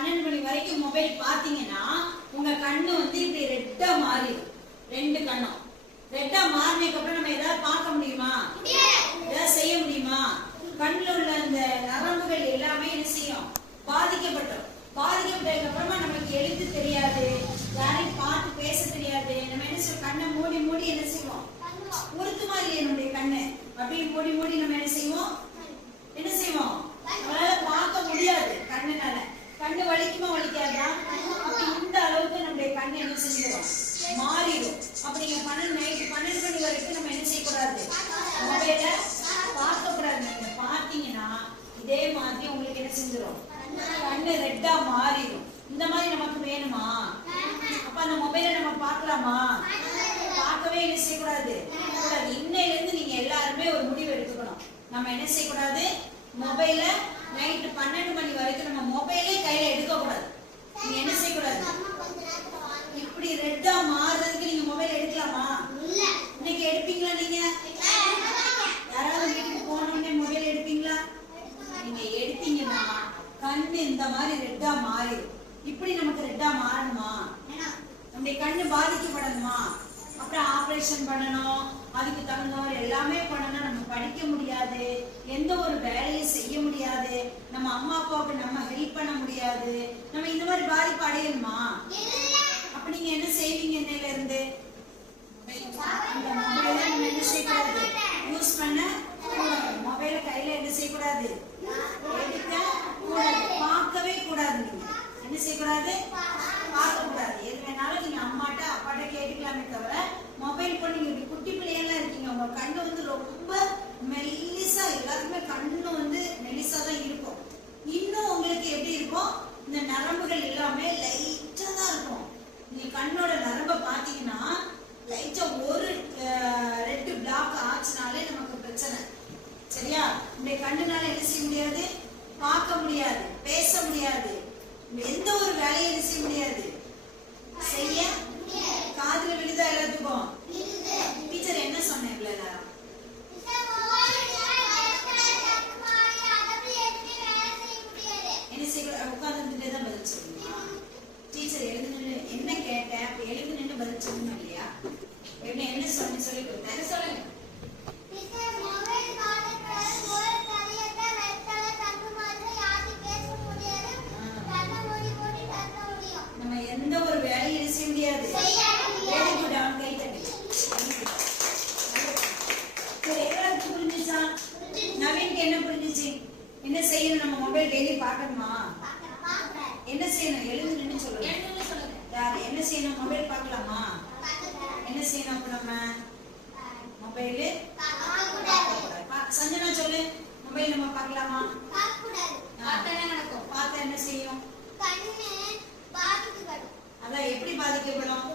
12 மணி வரைக்கும் மொபைல் பாத்தீங்கன்னா உங்க கண்ணு வந்து இப்படி ரெட்டா மாறிடும். ரெண்டு கண்ணும் ரெட்டா மாறினதுக்கு அப்புறம் நம்ம ஏதாவது பார்க்க முடியுமா? ஏதாவது செய்ய முடியுமா? கண்ணுல உள்ள அந்த நரம்புகள் எல்லாமே என்ன செய்யும்? பாதிக்கப்பட்டோம். பாதிக்கப்பட்டதுக்கு அப்புறமா நமக்கு எழுத்து தெரியாது, யாரையும் பார்த்து பேச தெரியாது. நம்ம என்ன செய்வோம்? கண்ணை மூடி மூடி என்ன செய்வோம்? உறுத்துமா இல்லையா நம்முடைய கண்ணு? அப்படியே மூடி மூடி நம்ம என்ன செய்வோம்? நம்மளால பார்க்க முடியாது. கண்ணுனால கண்ணு வலிக்குமா வலிக்காதா? அப்படி இந்த அளவுக்கு நம்முடைய கண்ணு என்ன செஞ்சிடும்? மாறிடும். அப்ப நீங்க நைட்டு 12 மணி வரைக்கும் நம்ம என்ன செய்யக்கூடாது? மொபைல பார்க்க கூடாது. நீங்க பாத்தீங்கன்னா இதே மாதிரி உங்களுக்கு என்ன செஞ்சிடும்? கண்ணு ரெட்டா மாறிடும். இந்த மாதிரி நமக்கு வேணுமா? அப்ப அந்த மொபைலை நம்ம பார்க்கலாமா? பார்க்கவே என்ன செய்யக்கூடாது. இன்னையில இருந்து நீங்க எல்லாருமே ஒரு முடிவு எடுத்துக்கணும். நம்ம என்ன செய்யக்கூடாது? மொபைல நைட்டு 12 மணி வரைக்கும் நம்ம மொபைலே கையில எடுக்க கூடாது. நீங்க என்ன செய்யக்கூடாது? இப்படி ரெட்டா மாறுறதுக்கு நீங்க மொபைல் எடுக்கலாமா? இன்னைக்கு எடுப்பீங்களா? நீங்க யாராவது வீட்டுக்கு போனோடனே மொபைல் எடுப்பீங்களா? நீங்க எடுத்தீங்கன்னா கண்ணு இந்த மாதிரி ரெட்டா மாறிடும். இப்படி நமக்கு ரெட்டா மாறணுமா? நம்முடைய கண்ணு பாதிக்கப்படணுமா? அப்புறம் ஆபரேஷன் பண்ணணும், அதுக்கு தகுந்தவர் எல்லாமே பண்ணணும். நம்ம படிக்க முடியாது, எந்த ஒரு வேலையும் செய்ய முடியாது, நம்ம அம்மா அப்பாவுக்கு நம்ம ஹெல்ப் பண்ண முடியாது. நம்ம இந்த மாதிரி பாதிப்பு அடையணுமா? அப்ப நீங்க என்ன செய்வீங்க? இன்னையில இருந்து அந்த மொபைலை நம்ம என்ன செய்யக்கூடாது? யூஸ் பண்ண கூடாது. மொபைல கையில என்ன செய்யக்கூடாது? எடுக்க கூடாது. பார்க்கவே கூடாது. நீங்க என்ன செய்யக்கூடாது? பார்க்க கூடாது. எது வேணாலும் நீங்க அம்மாட்ட அப்பாட்ட கேட்டுக்கலாமே தவிர மொபைல் போன் நீங்க இப்படி குட்டி பிள்ளையெல்லாம் இருக்கீங்க, உங்க கண்ணு வந்து ரொம்ப மெல்லிசா, எல்லாருக்குமே கண்ணு வந்து மெல்லிசா தான் இருக்கும். இன்னும் உங்களுக்கு எப்படி இருக்கும்? இந்த நரம்புகள் எல்லாமே லைட்டா தான் இருக்கும். நீங்க கண்ணோட நரம்பை பாத்தீங்கன்னா லைட்டா ஒரு ரெட் பிளாக் ஆச்சுனாலே நமக்கு பிரச்சனை. சரியா? இந்த கண்ணுனால என்ன செய்ய முடியாது? பார்க்க முடியாது, பேச முடியாது, எந்த ஒரு வேலையும் என்ன செய்ய முடியாது, செய்ய. காதுல விழுதா எல்லாத்துக்கும்? டீச்சர் என்ன சொன்னேன்? என்ன செய்ய? உட்கார்ந்துட்டே தான் பதில் சொல்லுங்க. டீச்சர் எழுந்து நின்று என்ன கேட்டேன், அப்ப எழுந்து நின்று பதில் சொல்லணும் இல்லையா? என்ன சொன்ன சொல்லி கொடுத்தேன், சொல்லுங்க. நம்ம எந்த ஒரு வேலையும் செய்ய முடியாது. கை தட்டி. சரி, எல்லாருக்கும் புரிஞ்சுச்சா? நவீனுக்கு என்ன புரிஞ்சுச்சு? என்ன செய்யணும்? நம்ம மொபைல் டெய்லி பார்க்கணுமா? என்ன செய்யணும்? எழுந்து நின்று சொல்லுங்க. யாரு என்ன செய்யணும்? மொபைல் பார்க்கலாமா? என்ன செய்யணும்? அப்ப நம்ம மொபைலு சஞ்சனா சொல்லு. மொபைல் நம்ம பார்க்கலாமா? பார்த்தா என்ன செய்யும்? அதான் எப்படி பாதிக்கப்படும்?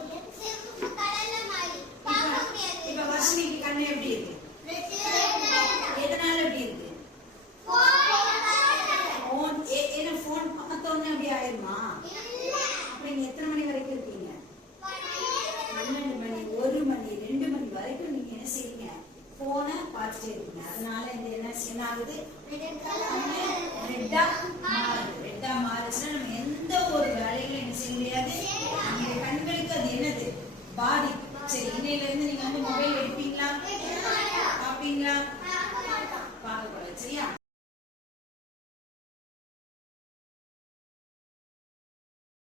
இப்ப வர்ஷினிக்கு கண்ணு எப்படி இருக்கு? எதனால எப்படி இருக்கு? போன் பார்த்தோன்னே அப்படி ஆயிருமா? அப்ப நீங்க எத்தனை மணி வரைக்கும் இருக்கீங்க? 12 மணி, 1 மணி, 2 மணி வரைக்கும் நீங்க என்ன செய்றீங்க? போனை பார்த்துட்டே இருக்கீங்க. அதனால இந்த என்ன ஆகுது? ரெட்டா